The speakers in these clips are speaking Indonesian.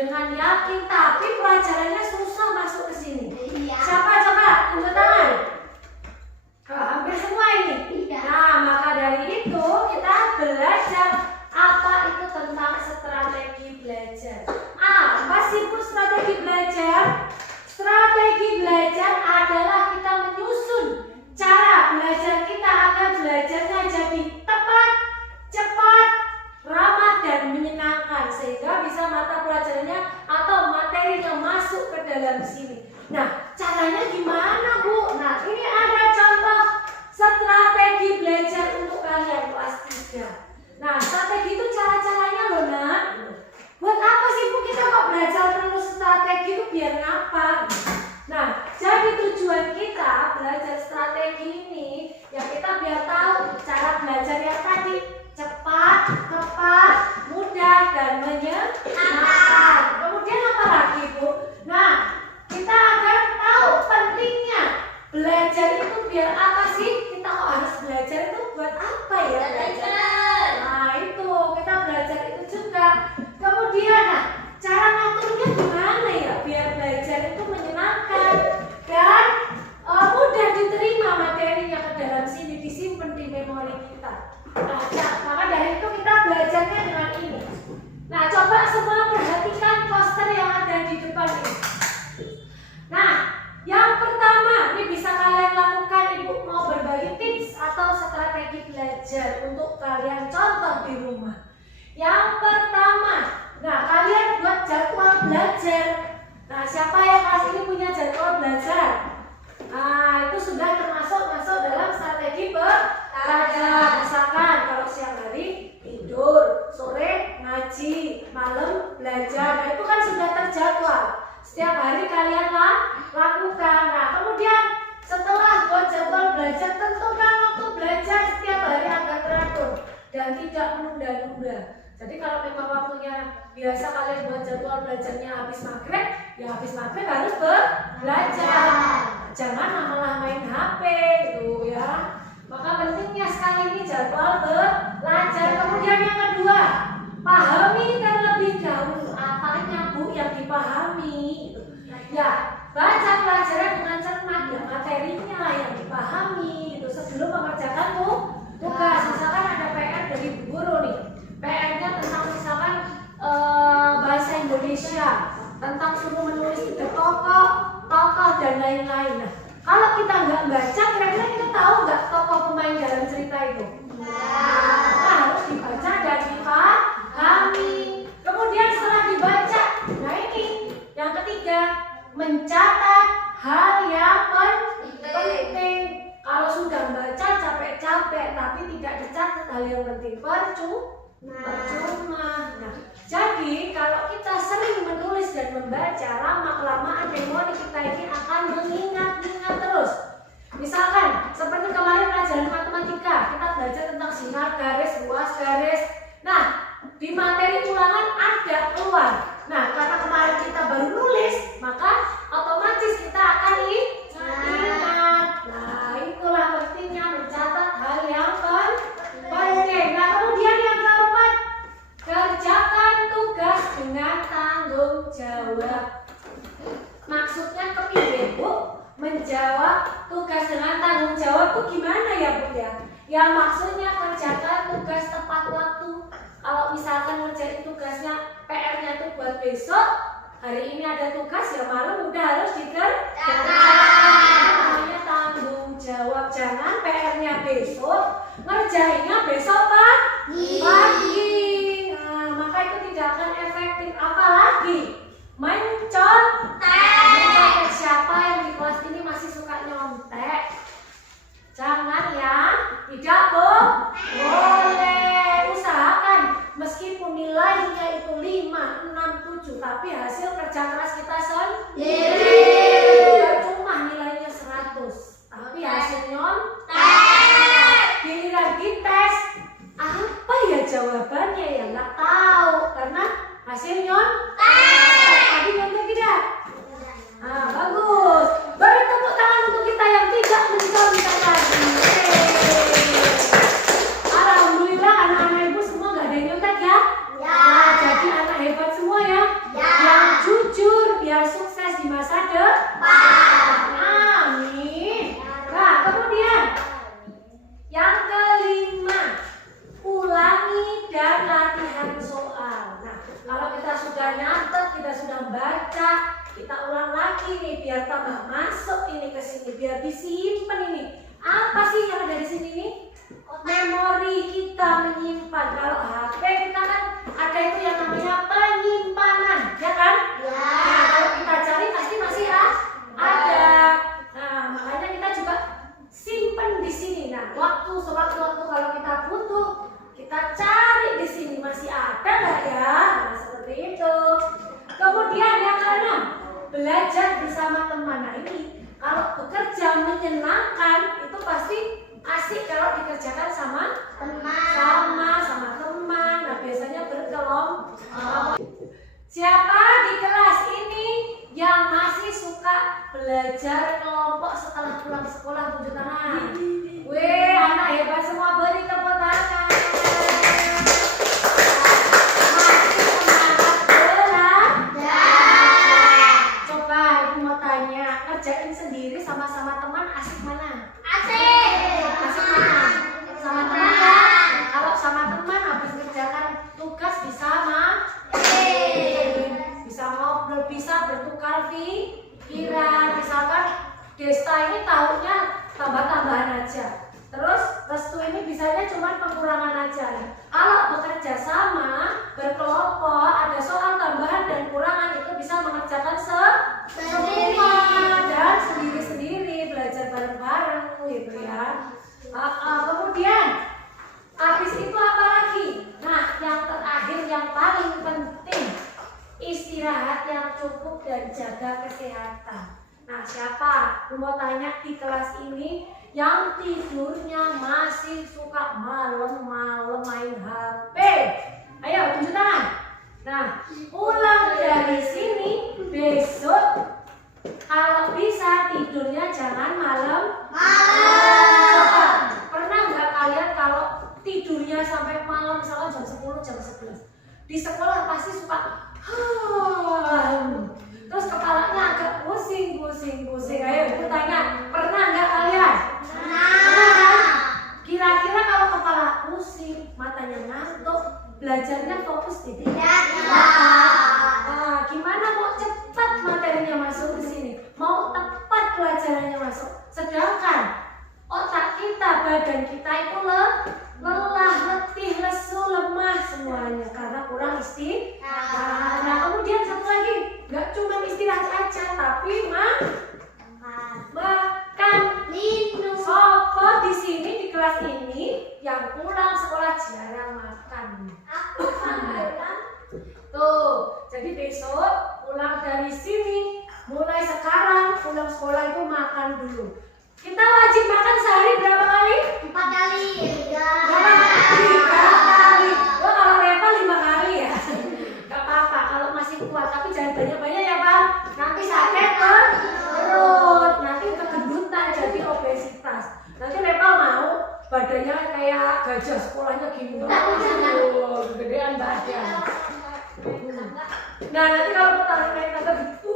dengan yakin, tapi pelajarannya susah masuk ke sini. Siapa coba tunjuk tangan? Hampir semua ini. Nah, maka dari itu kita belajar apa itu tentang strategi belajar. Apa sih Bu strategi belajar? Strategi belajar adalah kita menyusun cara belajar kita agar belajarnya jadi tepat, cepat, ramah dan menyenangkan sehingga bisa mata pelajarannya atau materinya masuk ke dalam sini. Nah, caranya gimana Bu? Nah, ini ada contoh strategi belajar untuk kalian kelas 3. Nah, strategi itu cara-caranya loh Nak. Buat apa sih Bu kita kok belajar terus strategi itu biar ngapa? Nah, jadi tujuan kita belajar strategi ini ya kita biar tahu cara belajar yang tadi cepat, tepat, mudah dan menyenangkan. Kemudian apa lagi Bu? Nah, kita akan tahu pentingnya belajar itu biar apa sih? Kita kok harus belajar itu buat apa ya belajar? Nah, itu kita belajar itu juga. Kemudian nah, cara ngaturnya gimana ya biar belajar itu menyenangkan dan mudah diterima materinya ke dalam sini, disimpan di memori kita. Nah, maka dari itu kita belajarnya dengan ini. Nah, coba semua perhatikan poster yang ada di depan ini. Nah, yang pertama, ini bisa kalian lakukan, Ibu mau berbagi tips atau strategi belajar untuk kalian contoh di rumah. Yang pertama, nah kalian buat jadwal belajar. Nah, siapa yang kelas ini punya jadwal belajar? Nah, itu sudah masuk dalam strategi belajar. Misalkan kalau siang hari tidur, sore ngaji, malam belajar. Nah, itu kan sudah terjadwal. Setiap hari kalian lakukan. Nah, kemudian setelah buat jadwal belajar, tentukan waktu belajar setiap hari agar teratur dan tidak menunda-nunda. Jadi kalau memang waktunya biasa kalian buat jadwal belajarnya habis maghrib, ya habis maghrib harus belajar. Jangan malah main HP gitu ya. Maka pentingnya sekali ini jadwal belajar. Kemudian yang kedua, pahami terlebih dahulu. Apanya Bu yang dipahami? Ya, baca pelajaran dengan cermat ya, materinya lah yang dipahami gitu sebelum mengerjakan tugas. Misalkan ada PR dari Bu Guru nih. PR-nya tentang misalkan bahasa Indonesia, tentang suruh menulis tiga tokoh dan lain-lain. Nah, kalau kita nggak baca, kira-kira kita tahu nggak tokoh pemain dalam cerita itu? Nah, harus dibaca dan dipahami. Kemudian setelah dibaca, nah ini yang ketiga, mencatat hal yang penting. Kalau sudah baca capek-capek tapi tidak dicatat hal yang penting, percuma. Nah, jadi kalau kita sering menulis dan membaca, lama-kelamaan memori kita ini akan mengingat-ingat terus. Misalkan seperti kemarin pelajaran matematika, kita belajar tentang sinar garis, luas garis. Nah, di materi ulangan ada keluar. Nah, karena kemarin kita baru nulis, maka otomatis kita akan ingat. Nah, itulah pentingnya mencatat hal yang penting. Nah, kemudian yang keempat, kerjakan tugas dengan tanggung jawab. Maksudnya kepingin Bu, menjawab tugas dengan tanggung jawab itu gimana ya Bu ya? Ya maksudnya kerjakan tugas tepat waktu. Kalau misalkan ngerjain tugasnya, PR-nya itu buat besok, hari ini ada tugas ya malam udah harus dikerjakan. Namanya tanggung jawab. Jangan PR-nya besok, ngerjainnya besok pagi. Nah, maka itu tidak akan efektif. Apalagi mencontek. Siapa yang di kelas ini masih suka nyontek? Jangan ya, tidak boleh. Usahakan meskipun nilainya itu 5, 6, 7, tapi hasil kerja keras kita sendiri. Cuma nilainya 100, tapi hasil nyontek. Giliran dites, apa ya jawabannya ya nggak tahu karena hasil nyontek. Tadi nyontek tidak? Nah, bagus. Beri tepuk tangan untuk kita yang tidak mencontek lagi. Alhamdulillah anak-anak ibu semua nggak ada yang nyontek ya? Ya. Nah, jadi anak hebat semua ya? Ya. disimpan ini. Apa sih yang ada di sini nih? Memori kita menyimpan. Kalau HP kita kan ada itu yang namanya penyimpanan, ya kan? Ya. Nah, kalau kita cari pasti masih ada. Nah, makanya kita juga simpan di sini. Nah, sewaktu kalau kita butuh, kita cari di sini masih ada nggak ya? Nah, seperti itu. Kemudian yang keenam, belajar bersama teman. Nah, ini kalau bekerja menyenangkan itu pasti asik kalau dikerjakan sama teman. Nah, biasanya berkelompok. Siapa di kelas ini yang masih suka belajar kelompok setelah pulang sekolah? Tunjuk tangan. Wih, anak hebat semua, beri tepuk tangan. Masih semangat belajar. Coba ibu mau tanya, kerjain sendiri sama-sama teman asik mana? Asik mana? Sama teman kan? Kalau sama teman habis kerjakan tugas bisa ngobrol, bisa bertukar pikiran. Misalkan Desta ini tahunya tambah-tambahan aja, terus Restu ini bisanya cuma pengurangan aja. Kalau bekerja sama, berkelompok, ada soal tambahan dan kurangan, itu bisa mengerjakan semua dan sendiri-sendiri, belajar bareng-bareng gitu ya. Kemudian habis itu apa lagi? Nah, yang terakhir yang paling penting, istirahat yang cukup dan jaga kesehatan. Nah, siapa? Aku mau tanya di kelas ini yang tidurnya masih suka malam-malam main HP. Ayo tunjuk tangan. Nah, pulang dari sini besok kalau bisa tidurnya jangan malam. Coba, pernah nggak kalian kalau tidurnya sampai malam, misalkan jam 10, jam 11, di sekolah pasti suka terus kepalanya agak pusing. Ayo ibu tanya, pernah nggak kalian? Pernah kan? Kira-kira kalau kepala pusing, matanya ngantuk, belajarnya fokus tidak? Nah, gimana mau cepat materinya masuk ke sini, mau tepat pelajarannya masuk, sedangkan otak kita, badan kita itu lelah, letih, lesu, lemah semuanya karena kurang istirahat. Nah, kemudian satu lagi, nggak cuma istirahat aja, tapi makan, minum. Sopo di sini di kelas ini yang pulang sekolah jarang makan. Tuh, jadi besok pulang dari sini, mulai sekarang pulang sekolah itu makan dulu. Kita wajib makan sehari berapa kali? 4 kali. Berapa kali? 3 kali. Oh, kalau Reva 5 kali ya. Gak apa-apa kalau masih kuat, tapi jangan banyak-banyak ya Bang. Nanti sakit perut, nanti kegendutan jadi obesitas. Nanti Reva mau badannya kayak gajah sekolahnya gini. Gedean badan. Nah, nanti kalau mau tarik naik tangga gitu,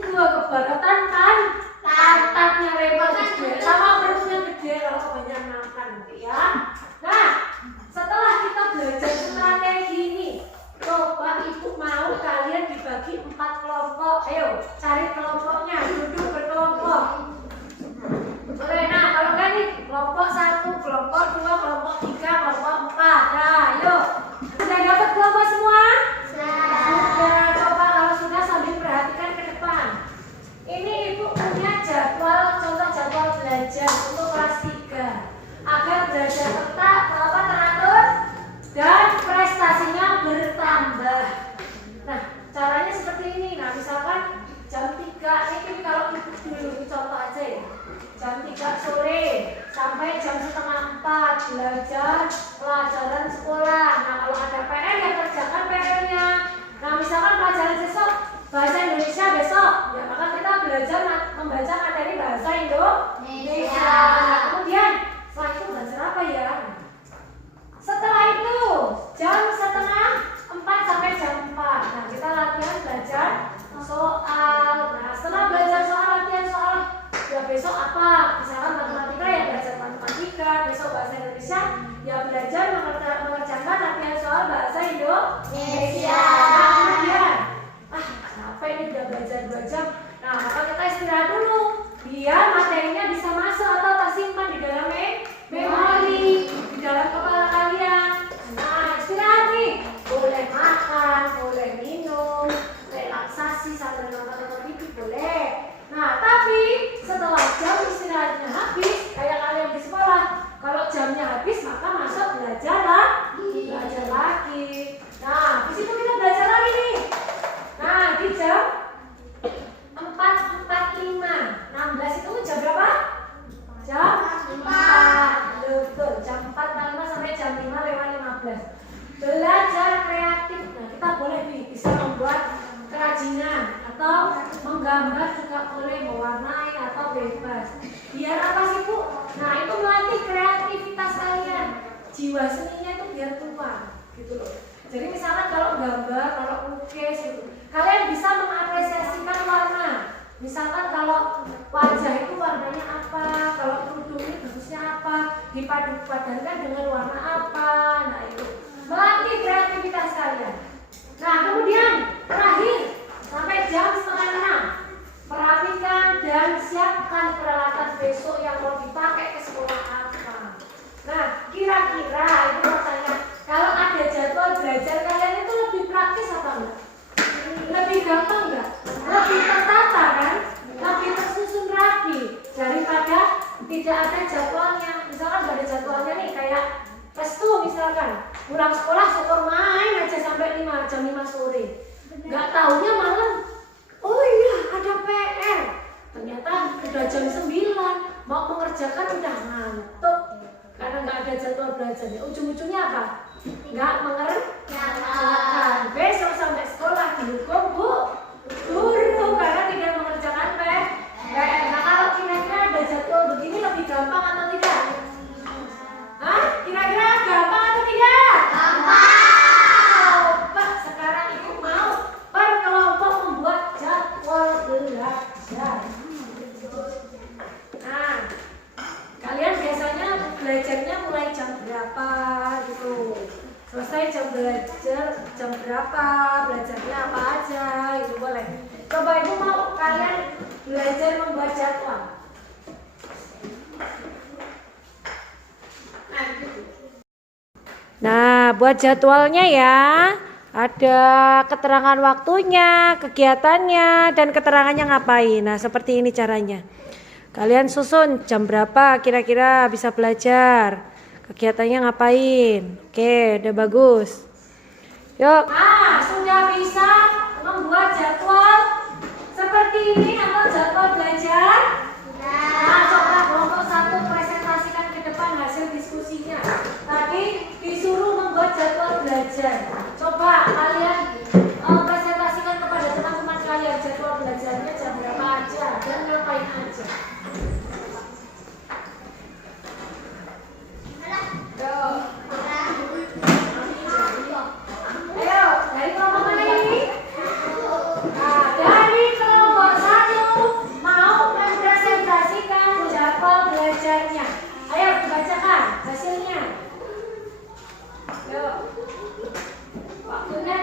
keberatan kan? Pantatnya Reva gede, sama perutnya gede kalau kebanyakan makan gitu ya. Nah, setelah kita belajar strategi ini, coba ibu mau kalian dibagi 4 kelompok. Ayo cari kelompoknya, duduk berkelompok. Oke, nah kalau enggak nih, kelompok 1, kelompok 2, kelompok 3, kelompok 4. Nah, ayo. Sudah dapat kelompok semua? Sudah. Coba kalau sudah sambil perhatikan ke depan. Ini ibu punya contoh jadwal belajar untuk kelas 3 agar belajar teratur dan prestasinya bertambah. Nah, caranya seperti ini. Nah, misalkan jam 3, ini kalau ibu dulu contoh aja ya. Jam 3 sore sampai jam setengah 4 belajar pelajaran sekolah. Nah, kalau ada PR ya kerjakan PR-nya. Nah, misalkan pelajaran besok bahasa Indonesia besok, ya maka kita belajar membaca materi bahasa Indonesia. Nah, kemudian setelah itu belajar apa ya? Setelah itu jam setengah 4 sampai jam 4. Nah, kita latihan belajar soal. Nah, setelah belajar soal, latihan soal, ya besok apa? Misalkan matematika ya belajar matematika, besok bahasa Indonesia ya belajar mengerjakan latihan soal bahasa Indonesia. Nah, kemudian capek ini udah belajar 2 jam. Nah, maka kita istirahat dulu biar materinya bisa Belajar kreatif. Nah, kita boleh bisa membuat kerajinan atau menggambar juga boleh, mewarnai atau bebas. Biar apa sih Bu? Nah, itu melatih kreativitas kalian. Jiwa seninya itu biar keluar gitu loh. Jadi misalkan kalau gambar, kalau lukis gitu, kalian bisa mengapresiasikan warna. Misalkan kalau wajah itu warnanya apa, kalau kerudung ini bagusnya apa, dipadu-padankan dengan warna apa. Nah, itu melatih kreativitas kalian. Nah, kemudian terakhir sampai jam 5:30 perapikan dan siapkan peralatan besok yang mau dipakai ke sekolah apa. Nah, kira-kira itu pertanyaan, kalau ada jadwal belajar kalian itu lebih praktis apa enggak? Lebih gampang enggak? Lebih tertata kan? Lebih tersusun rapi daripada tidak ada jadwalnya. Misalkan nggak ada jadwalnya nih, kayak restu misalkan pulang sekolah syukur main aja sampai jam 5 sore. Nggak taunya malam, oh iya ada PR. Ternyata udah jam 9, mau mengerjakan udah ngantuk karena nggak ada jadwal belajarnya. Ujung-ujungnya apa? Nggak mengerjakan. Besok sampai sekolah dihukum guru karena tidak mengerjakan PR. Nah, kalau kira-kira ada jadwal begini lebih gampang atau tidak? Hah? Kira-kira gampang atau tidak? Coba sekarang ibu mau berkelompok membuat jadwal belajar. Nah, kalian biasanya belajarnya mulai jam berapa gitu? Selesai jam belajar jam berapa? Belajarnya apa aja? Itu boleh. Coba ibu mau kalian belajar membuat jadwal. Nah, buat jadwalnya ya, ada keterangan waktunya, kegiatannya, dan keterangannya ngapain. Nah, seperti ini caranya. Kalian susun jam berapa kira-kira bisa belajar, kegiatannya ngapain. Oke, udah bagus. Yuk. Nah, sudah bisa membuat jadwal seperti ini atau jadwal belajar? Nah, coba kelompok 1 presentasikan ke depan hasil diskusinya. Tadi disuruh membuat jadwal belajar. Coba kalian presentasikan kepada teman-teman kalian jadwal belajarnya jam berapa aja dan ngapain aja. Ayo, dari kelompok mana ini? Nah, dari kelompok 1 mau mempresentasikan jadwal belajarnya. Ayo dibacakan hasilnya. Yuk. Waktunya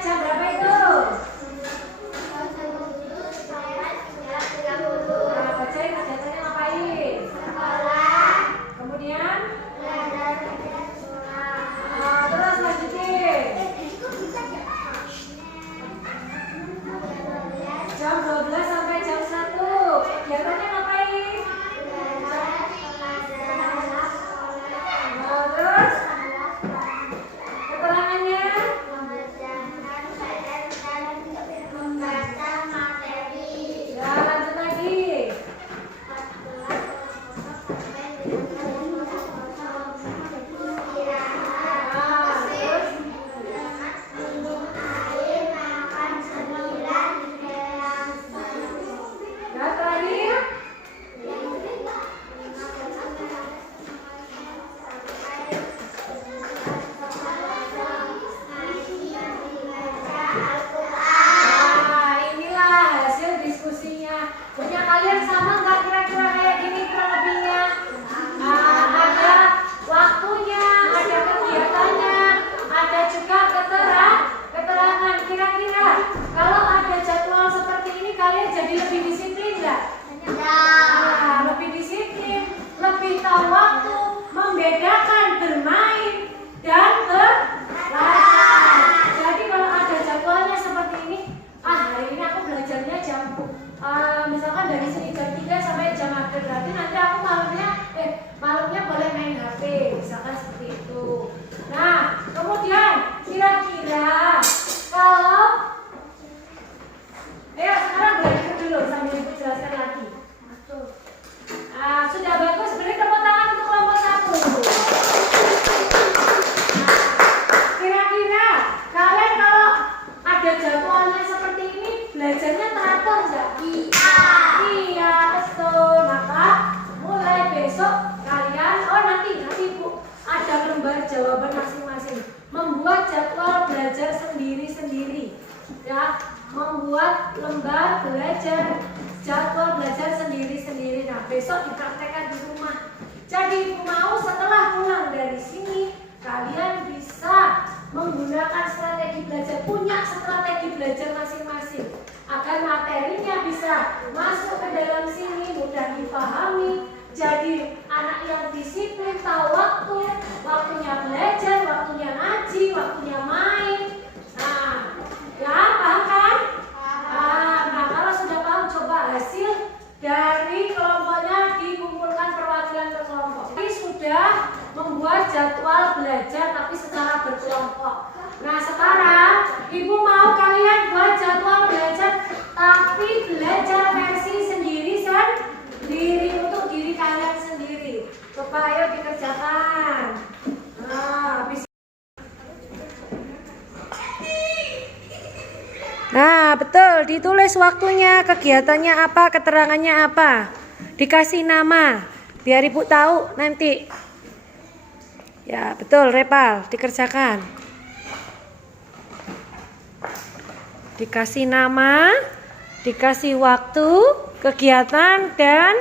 membuat jadwal belajar sendiri-sendiri. Ya, membuat lembar belajar, jadwal belajar sendiri-sendiri. Nah, besok dipraktekkan di rumah. Jadi Ibu mau setelah pulang dari sini, kalian bisa menggunakan strategi belajar, punya strategi belajar masing-masing agar materinya bisa masuk ke dalam sini, mudah dipahami. Jadi anak yang disiplin, tahu waktu, waktunya belajar, waktunya ngaji, waktunya main. Nah, ya paham kan? Nah, kalau sudah paham, coba hasil dari kelompoknya dikumpulkan perwakilan ke kelompok. Jadi sudah membuat jadwal belajar tapi secara berkelompok. Nah, sekarang Ibu mau kalian buat jadwal belajar tapi belajar versi sendiri untuk diri kalian sendiri. Coba ayo dikerjakan. Nah, betul, ditulis waktunya, kegiatannya apa, keterangannya apa. Dikasih nama, biar Ibu tahu nanti. Ya, betul, Repal, dikerjakan. Dikasih nama, dikasih waktu, kegiatan, dan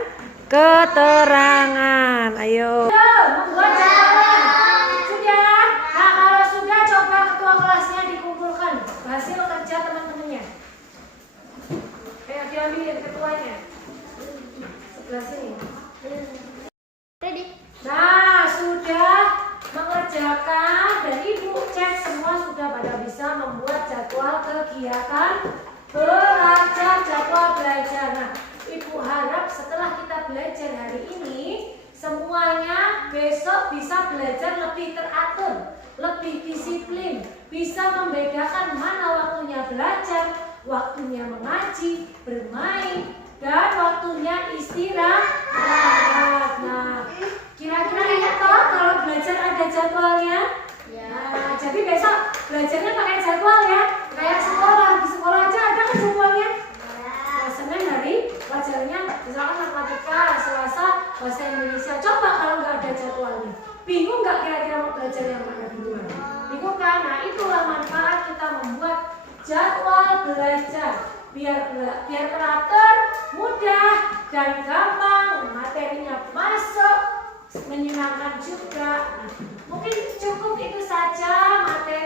keterangan. Ayo. Membuat jadwal. Sudah. Nah, kalau sudah, coba ketua kelasnya dikumpulkan hasil kerja teman-temannya. Kayak diambil ketuanya. Sebelah sini. Ready? Nah, sudah mengerjakan dan Ibu cek semua sudah pada bisa membuat jadwal kegiatan belajar, jadwal belajar. Nah, Ibu harap setelah kita belajar hari ini, semuanya besok bisa belajar lebih teratur, lebih disiplin, bisa membedakan mana waktunya belajar, waktunya mengaji, bermain, dan waktunya istirahat. Nah, kira-kira ingat toh kalau belajar ada jadwalnya? Ya. Nah, jadi besok belajarnya pakai jadwal ya, kayak sekolah. Di sekolah aja ada kan jadwalnya. Nah, Senin hari pelajarannya misalkan matematika, Selasa bahasa Indonesia. Coba kalau nggak ada jadwalnya, bingung nggak kira-kira mau belajar yang mana duluan? Bingung kan? Nah, itulah manfaat kita membuat jadwal belajar biar teratur, mudah dan gampang, materinya masuk, menyenangkan juga. Mungkin cukup itu saja materi